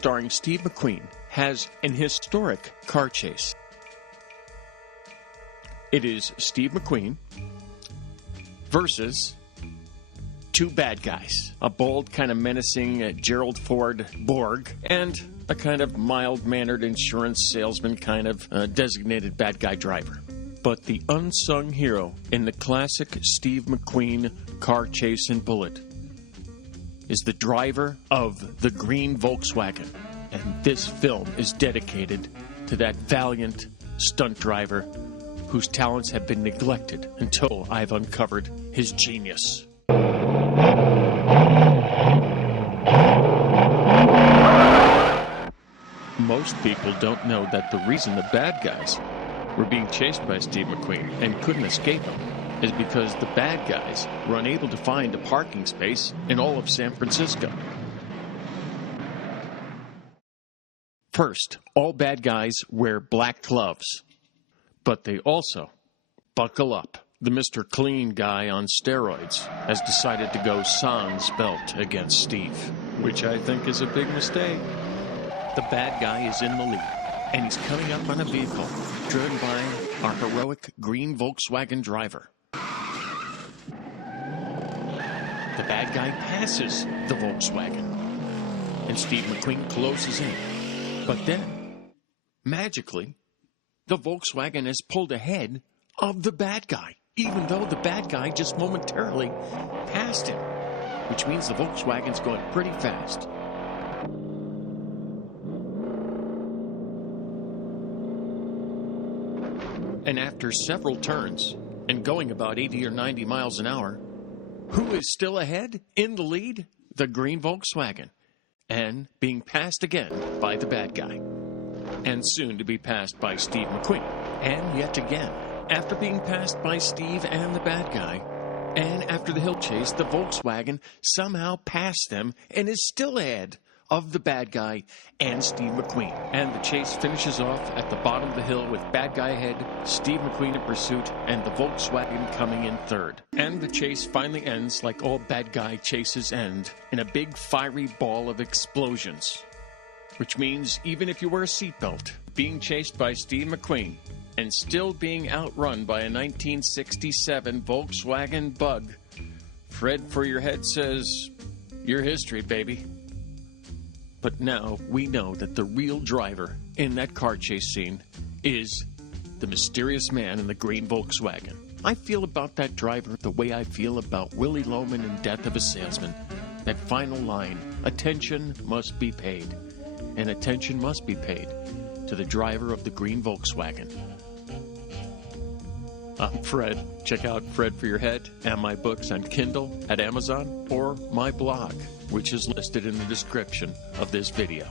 starring Steve McQueen, has an historic car chase. It is Steve McQueen versus two bad guys, a bold, kind of menacing Gerald Ford Borg, and a kind of mild-mannered insurance salesman, kind of designated bad guy driver. But the unsung hero in the classic Steve McQueen car chase in Bullitt is the driver of the Green Volkswagen. And this film is dedicated to that valiant stunt driver whose talents have been neglected until I've uncovered his genius. Most people don't know that the reason the bad guys were being chased by Steve McQueen and couldn't escape him is because the bad guys were unable to find a parking space in all of San Francisco. First, all bad guys wear black gloves, but they also buckle up. The Mr. Clean guy on steroids has decided to go sans belt against Steve, which I think is a big mistake. The bad guy is in the lead, and he's coming up on a vehicle driven by our heroic Green Volkswagen driver. The bad guy passes the Volkswagen, and Steve McQueen closes in. But then, magically, the Volkswagen is pulled ahead of the bad guy, even though the bad guy just momentarily passed him, which means the Volkswagen's going pretty fast. And after several turns, and going about 80 or 90 miles an hour, who is still ahead, in the lead? The Green Volkswagen, and being passed again by the bad guy, and soon to be passed by Steve McQueen. And yet again, after being passed by Steve and the bad guy, and after the hill chase, the Volkswagen somehow passed them and is still ahead of the bad guy and Steve McQueen. And the chase finishes off at the bottom of the hill with bad guy ahead, Steve McQueen in pursuit, and the Volkswagen coming in third. And the chase finally ends like all bad guy chases end, in a big fiery ball of explosions. Which means even if you wear a seatbelt, being chased by Steve McQueen and still being outrun by a 1967 Volkswagen Bug, Fred for your head says, "Your history, baby." But now we know that the real driver in that car chase scene is the mysterious man in the Green Volkswagen. I feel about that driver the way I feel about Willie Loman in Death of a Salesman. That final line, attention must be paid. And attention must be paid to the driver of the Green Volkswagen. I'm Fred. Check out Fred for Your Head and my books on Kindle at Amazon or my blog, which is listed in the description of this video.